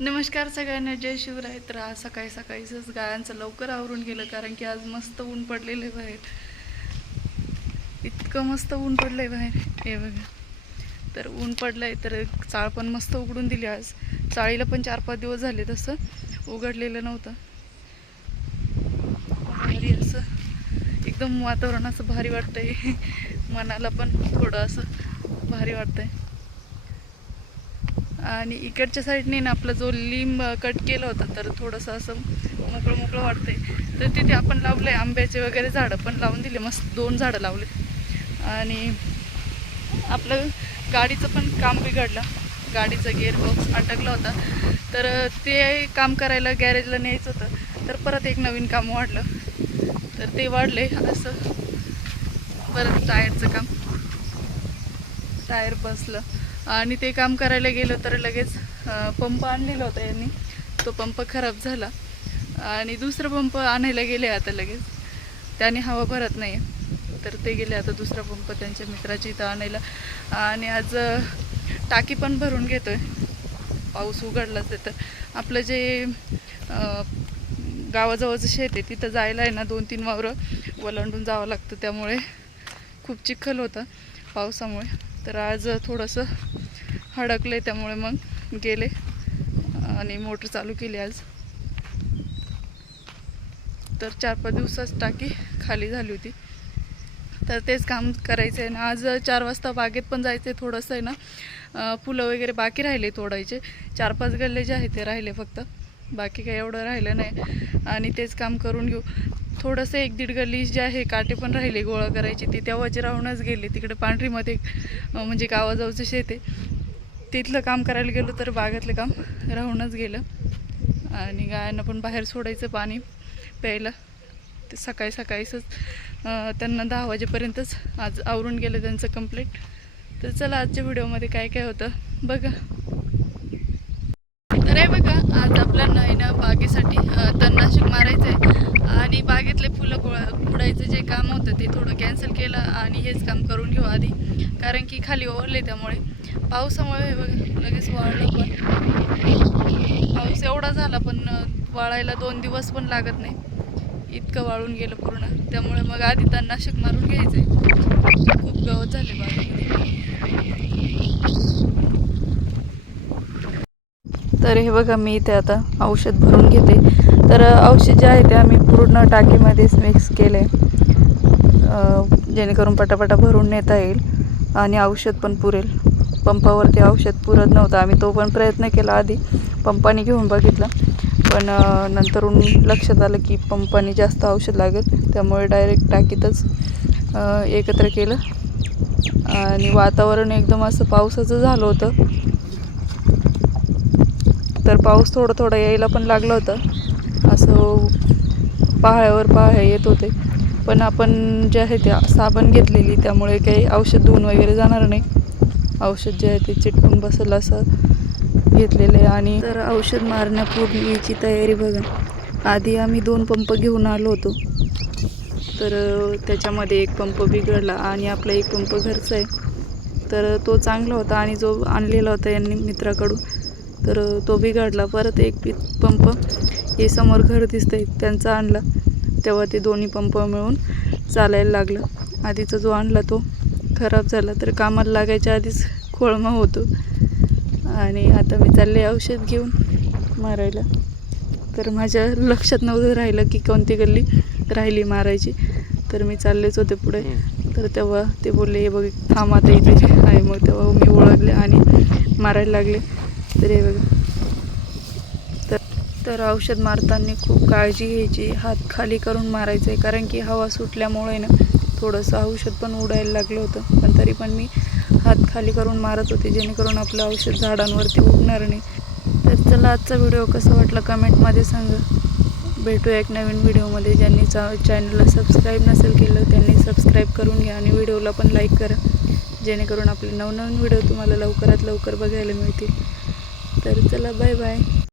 नमस्कार सगळ्यांना जय शिवराय. तर आज सकाळी सकाळीच गायांचं लवकर आवरून गेलं कारण की आज मस्त ऊन पडलेलं आहे बाहेर. इतकं मस्त ऊन पडलंय बाहेर. हे बघा. तर ऊन पडलंय तर चाळ पण मस्त उघडून दिली आज. चाळीला पण चार पाच दिवस झाले तसं. उघडलेलं नव्हतं. भारी असं. एकदम वातावरण असं भारी वाटतंय. मनाला पण थोडं असं भारी वाटतंय. आणि इकडच्या साईडने ना आपला जो लिंब कट केला होता तर थोडंसं असं मोकळं मोकळं वाटतंय तर तिथे आपण लावले आंब्याचे वगैरे झाडं पण लावून दिले मस्त दोन झाडं लावले आणि आपलं गाडीचं पण काम बिघडलं. गाडीचा गिअरबॉक्स अटकला होता. तर ते काम करायला गॅरेजला न्यायचं होतं. तर परत एक नवीन काम वाढलं. तर ते वाढले असं. परत टायरचं काम. टायर बसलं. आणि ते काम करायला गेलं तर लगेच पंप आणलेला होता यांनी. तो पंप खराब झाला. आणि दुसरा पंप आणायला गेले आता लगेच. त्याने हवा भरत नाही तर ते गेले आता दुसरा पंप त्यांच्या मित्राच्या इथं आणायला. आणि आज टाकी पण भरून घेतोय. पाऊस उघडलाच आहे तर आपलं जे गावाजवळचं शेत आहे तिथं जायला आहे ना दोन तीन वावरं. ओलांडून जावं लागतं त्यामुळे खूप चिखल होतं पावसामुळे. तर आज थोडंसं हडकले त्यामुळे मग गेले आणि मोटर चालू केली आज. तर चार पाच दिवसाच टाकी खाली झाली होती. तर तेच काम करायचं आहे ना. आज चार वाजता बागेत पण जायचं आहे थोडंसं आहे ना. फुलं वगैरे बाकी राहिले तोडायचे. चार पाच गल्ले जे आहे ते राहिले फक्त. बाकी काही एवढं राहिलं नाही. आणि तेच काम करून घेऊ. थोडंसं एक दीड गल्ली जे आहे काटे पण राहिले गोळा करायचे. ते त्या राहूनच गेले. तिकडे पांढरीमध्ये म्हणजे गावाजवळचं शेत आहे. तिथलं काम करायला गेलो तर बागातलं काम राहूनच गेलं. आणि गायांना पण बाहेर सोडायचं पाणी प्यायला. ते सकाळी सकाळीच त्यांना दहा वाजेपर्यंतच आज आवरून गेलं त्यांचं कंप्लीट तर चला आजच्या व्हिडिओमध्ये काय काय होतं बघा. तर आहे बघा आज आपल्याला आहे ना बागेसाठी तणनाशक मारायचं आहे आणि बागेतले फुलं गोळा उडायचं जे काम होतं ते थोडं कॅन्सल केलं आणि हेच काम करून घेऊ आधी. कारण की खाली ओरले त्यामुळे. पावसामुळे हे लगेच वाळलं पण. पाऊस एवढा झाला पण वाळायला दोन दिवस पण लागत नाही. इतकं वाळून गेलं पूर्ण. त्यामुळे मग आधी तणनाशक मारून घ्यायचं आहे खूप गवत झाले बागेमध्ये. तर हे बघा मी इथे आता औषध भरून घेते. तर औषध जे आहे ते आम्ही पूर्ण टाकीमध्येच मिक्स केले. जेणेकरून पटापटा भरून नेता येईल आणि औषध पण पुरेल. पंपावरती औषध पुरत नव्हतं. आम्ही तो पण प्रयत्न केला आधी. पंपाने घेऊन बघितला. पण नंतरून लक्षात आलं की पंपाने जास्त औषध लागेल. त्यामुळे डायरेक्ट टाकीतच एकत्र केलं. आणि वातावरण एकदम असं पावसाचं झालं होतं. तर पाऊस थोडं थोडं यायला पण लागलं होतं. असं पाहाळ्यावर पहाड्या येत होते. पण आपण जे आहे त्या साबण घेतलेली त्यामुळे काही औषध धुवून वगैरे जाणार नाही. औषध जे आहे ते चिटकून बसेल असं घेतलेलं आहे. आणि तर औषध मारण्यापूर्वीची तयारी बघा. आधी आम्ही दोन पंप घेऊन आलो होतो. तर त्याच्यामध्ये एक पंप बिघडला आणि आपला एक पंप घरचा आहे. तर तो चांगला होता आणि जो आणलेला होता यांनी मित्राकडून. तर तो बिघडला. परत एक पंप. हे समोर घर दिसतंय. त्यांचा आणला. तेव्हा ते दोन्ही पंप मिळून चालायला लागलं. आधीचा जो आणला तो खराब झाला. तर कामाला लागायच्या आधीच खोळमा होतो. आणि आता मी चालले औषध घेऊन मारायला. तर माझ्या लक्षात नव्हतं राहिलं की कोणती गल्ली राहिली मारायची. तर मी चाललेच होते पुढे. तर तेव्हा ते बोलले हे बघ थांब आता इथे. आहे मग तेव्हा मी ओळखले आणि मारायला लागले. तर हे बघा. तर औषध मारताना खूप काळजी घ्यायची हात खाली करून मारायचं आहे कारण की हवा सुटल्यामुळे ना थोडंसं औषध पण उडायला लागलं होतं. पण तरी पण मी हात खाली करून मारत होते जेणेकरून आपलं औषध झाडांवरती उठणार नाही. तर चला आजचा व्हिडिओ कसा वाटला कमेंटमध्ये सांगा. भेटूया एक नवीन व्हिडिओमध्ये. ज्यांनी चा चॅनलला सबस्क्राईब नसेल केलं त्यांनी सबस्क्राईब करून घ्या आणि व्हिडिओला पण लाईक करा. जेणेकरून आपले नवनवीन व्हिडिओ तुम्हाला लवकरात लवकर बघायला मिळतील. तर चला बाय बाय.